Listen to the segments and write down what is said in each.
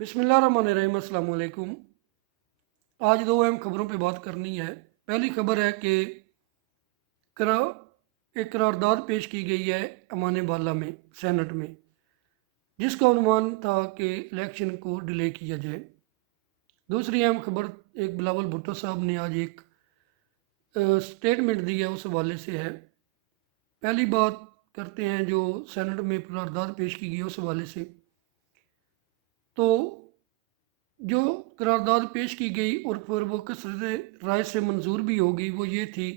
बिस्मिल्लाहिर्रहमानिर्रहीम, अस्सलाम वालेकुम। आज दो अहम खबरों पे बात करनी है। पहली खबर है कि करा एक करारदाद पेश की गई है अमान बाला में, सेनेट में, जिसका अनुमान था कि इलेक्शन को डिले किया जाए। दूसरी अहम खबर, एक बिलावल भुट्टो साहब ने आज एक स्टेटमेंट दी है, उस हवाले से है। पहली बात करते हैं जो सेनेट में करारदाद पेश की गई उस हवाले से। तो जो करारदाद पेश की गई और फिर वो कसरत राय से मंजूर भी हो गई, वो ये थी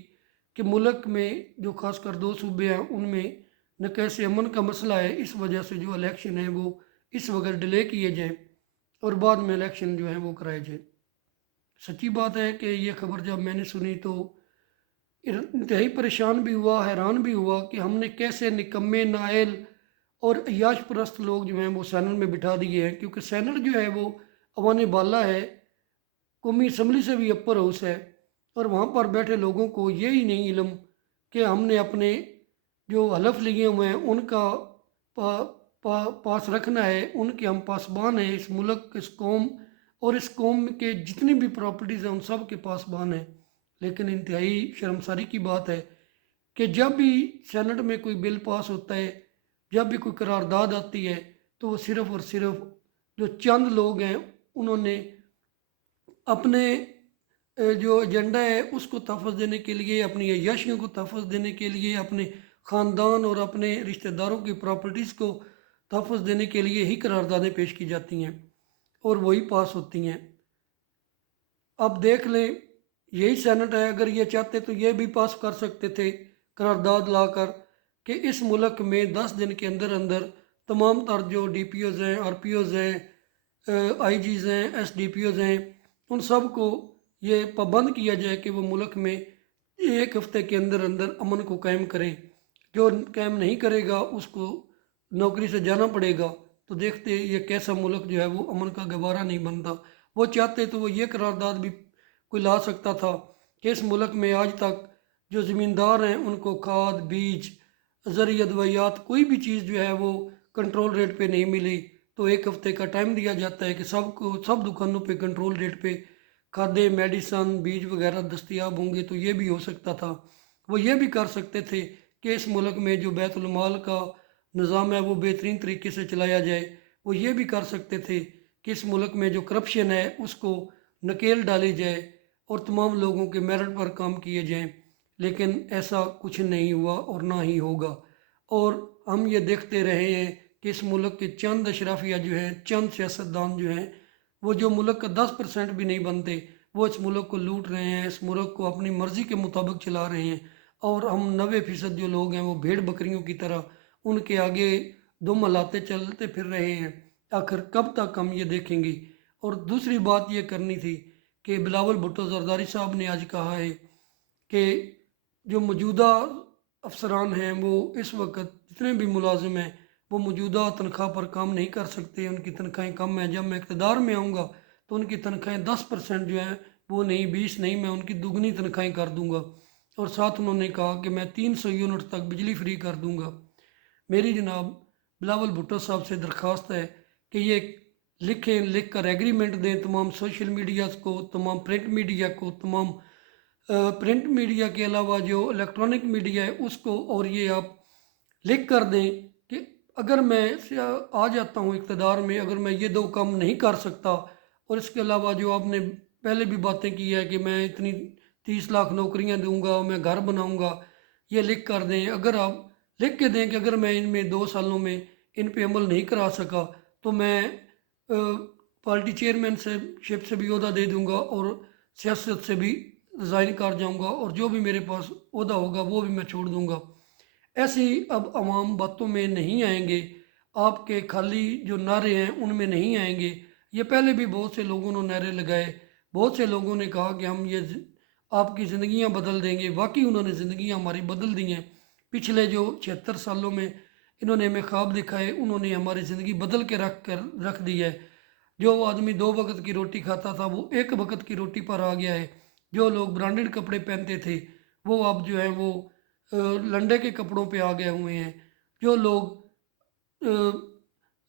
कि मुल्क में जो खासकर दो सूबे हैं उनमें न कैसे अमन का मसला है, इस वजह से जो इलेक्शन है वो इस वक्त डिले किए जाएं और बाद में इलेक्शन जो है वो कराए जाए। सच्ची बात है कि ये खबर जब मैंने सुनी तो इंतहाई परेशान भी हुआ, हैरान भी हुआ कि हमने कैसे निकम्मे, नायल और अयाश परस्त लोग जो हैं वो सैनट में बिठा दिए हैं। क्योंकि सैनट जो है वो अवान बाला है, कौमी असम्बली से भी अपर हाउस है, और वहाँ पर बैठे लोगों को यही नहीं इल्म कि हमने अपने जो हलफ लिए हुए हैं उनका पास रखना है, उनके हम पासबान हैं। इस मुल्क, इस कौम और इस कौम के जितनी भी प्रॉपर्टीज़ हैं उन सब के पासबान हैं। लेकिन इंतहाई शर्मसारी की बात है कि जब भी सेनेट में कोई बिल पास होता है, जब भी कोई करारदाद आती है, तो वो सिर्फ़ और सिर्फ जो चंद लोग हैं उन्होंने अपने जो एजेंडा है उसको तहफ़्फ़ुज़ देने के लिए, अपनी अय्याशियों को तहफ़्फ़ुज़ देने के लिए, अपने ख़ानदान और अपने रिश्तेदारों की प्रॉपर्टीज़ को तहफ़्फ़ुज़ देने के लिए ही करारदादें पेश की जाती हैं और वही पास होती हैं। अब देख लें, यही सेनेट है, अगर ये चाहते तो ये भी पास कर सकते थे करारदाद लाकर कि इस मुल्क में 10 दिन के अंदर अंदर तमाम तर जो DPOज़ हैं, RPOज़ हैं, IGज़ हैं, SDPOज़ हैं, उन सब को ये पाबंद किया जाए कि वो मुल्क में एक हफ़्ते के अंदर अंदर अमन को कायम करें। जो कायम नहीं करेगा उसको नौकरी से जाना पड़ेगा। तो देखते ये कैसा मुल्क जो है वो अमन का गवारा नहीं बनता। वो चाहते तो वो ये करारदाद भी कोई ला सकता था कि इस मुल्क में आज तक जो ज़मींदार हैं उनको खाद, बीज, ज़रूरी अद्वियात, कोई भी चीज़ जो है वो कंट्रोल रेट पे नहीं मिली, तो एक हफ़्ते का टाइम दिया जाता है कि सबको सब दुकानों पे कंट्रोल रेट पे खाद्य, मेडिसन, बीज वगैरह दस्तयाब होंगे। तो ये भी हो सकता था। वो ये भी कर सकते थे कि इस मुल्क में जो बैतुल माल का निज़ाम है वो बेहतरीन तरीके से चलाया जाए। वो ये भी कर सकते थे कि इस मुल्क में जो करप्शन है उसको नकेल डाली जाए और तमाम लोगों के मेरिट पर काम किए जाएं। लेकिन ऐसा कुछ नहीं हुआ और ना ही होगा। और हम ये देखते रहे हैं कि इस मुल्क के चंद अशराफिया जो हैं, चंद सियासतदान जो हैं, वो जो मुल्क का 10% भी नहीं बनते, वो इस मुल्क को लूट रहे हैं, इस मुल्क को अपनी मर्ज़ी के मुताबिक चला रहे हैं। और हम 90% जो लोग हैं वो भेड़ बकरियों की तरह उनके आगे दुम हिलाते चलते फिर रहे हैं। आखिर कब तक हम ये देखेंगे। और दूसरी बात ये करनी थी कि बिलावल भुट्टो जरदारी साहब ने आज कहा है कि जो मौजूदा अफसरान हैं वो इस वक्त जितने भी मुलाजिम हैं वो मौजूदा तनख्वाह पर काम नहीं कर सकते, उनकी तनख्वाहें कम हैं। जब मैं इक़्तिदार में आऊँगा तो उनकी तनख्वाहें 10% जो हैं वो नहीं, 20 नहीं, मैं उनकी दुगनी तनख्वाहें कर दूँगा। और साथ उन्होंने कहा कि मैं 300 यूनिट तक बिजली फ्री कर दूँगा। मेरी जनाब बिलावल भुट्टो साहब से दरख्वास्त है कि ये लिखें, लिख कर एग्रीमेंट दें तमाम सोशल मीडिया को, तमाम प्रिंट मीडिया को, तमाम प्रिंट मीडिया के अलावा जो इलेक्ट्रॉनिक मीडिया है उसको, और ये आप लिख कर दें कि अगर मैं आ जाता हूँ इक़्तिदार में, अगर मैं ये दो काम नहीं कर सकता, और इसके अलावा जो आपने पहले भी बातें की है कि मैं इतनी 30 लाख नौकरियां दूंगा, मैं घर बनाऊंगा, ये लिख कर दें। अगर आप लिख के दें कि अगर मैं इनमें 2 सालों में इन पे अमल नहीं करा सका तो मैं पार्टी चेयरमैन से शिप से भी ओहदा दे दूंगा और सियासत से भी रिज़ाइन कर जाऊंगा, और जो भी मेरे पास ओहदा होगा वो भी मैं छोड़ दूंगा। ऐसे ही अब अवाम बातों में नहीं आएंगे, आपके खाली जो नारे हैं उनमें नहीं आएंगे। ये पहले भी बहुत से लोगों ने नारे लगाए, बहुत से लोगों ने कहा कि हम ये आपकी ज़िंदगियां बदल देंगे। वाकई उन्होंने ज़िंदगियां हमारी बदल दी हैं। पिछले जो 76 सालों में इन्होंने हमें ख्वाब दिखाए, उन्होंने हमारी ज़िंदगी बदल के रख दी है। जो आदमी 2 वक्त की रोटी खाता था वो 1 वक्त की रोटी पर आ गया है। जो लोग ब्रांडेड कपड़े पहनते थे वो अब जो है वो लंडे के कपड़ों पे आ गए हुए हैं। जो लोग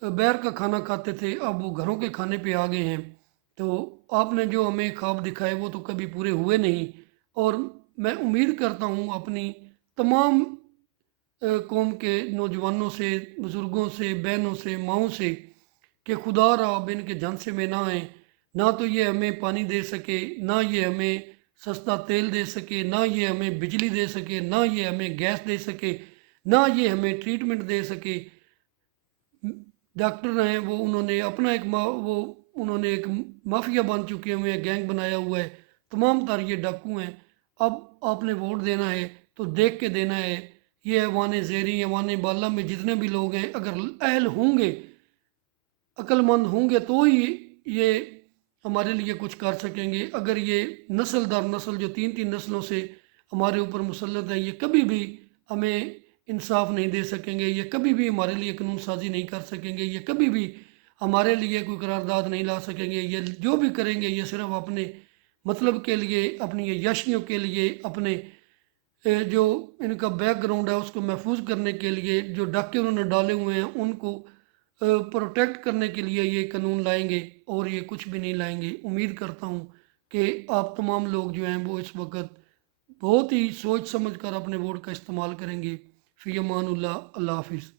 बाहर का खाना खाते थे, अब वो घरों के खाने पे आ गए हैं। तो आपने जो हमें ख्वाब दिखाए वो तो कभी पूरे हुए नहीं। और मैं उम्मीद करता हूँ अपनी तमाम कौम के नौजवानों से, बुज़ुर्गों से, बहनों से, माँओं से कि खुदा रहा अब इनके झांसे में ना आए। ना तो ये हमें पानी दे सके, ना ये हमें सस्ता तेल दे सके, ना ये हमें बिजली दे सके, ना ये हमें गैस दे सके, ना ये हमें ट्रीटमेंट दे सके। डॉक्टर हैं वो, उन्होंने अपना एक वो उन्होंने एक माफिया बन चुके हुए हैं, गैंग बनाया हुआ है। तमाम तार ये डाकू हैं। अब आपने वोट देना है तो देख के देना है। ये अवान ज़ेरी, अवान बाला में जितने भी लोग हैं, अगर अहल होंगे, अक्लमंद होंगे तो ही ये हमारे लिए कुछ कर सकेंगे। अगर ये नस्ल दर नस्ल जो तीन तीन नस्लों से हमारे ऊपर मुसल्लत है, ये कभी भी हमें इंसाफ नहीं दे सकेंगे, ये कभी भी हमारे लिए कानून साजी नहीं कर सकेंगे, ये कभी भी हमारे लिए कोई करारदाद नहीं ला सकेंगे। ये जो भी करेंगे ये सिर्फ अपने मतलब के लिए, अपनी ये याशियों के लिए, अपने जो इनका बैकग्राउंड है उसको महफूज करने के लिए, जो डाके उन्होंने डाले हुए हैं उनको प्रोटेक्ट करने के लिए ये कानून लाएंगे, और ये कुछ भी नहीं लाएंगे। उम्मीद करता हूँ कि आप तमाम लोग जो हैं वो इस वक्त बहुत ही सोच समझ कर अपने वोट का इस्तेमाल करेंगे। फ़ी अमानुल्लाह, अल्लाह हाफिज़।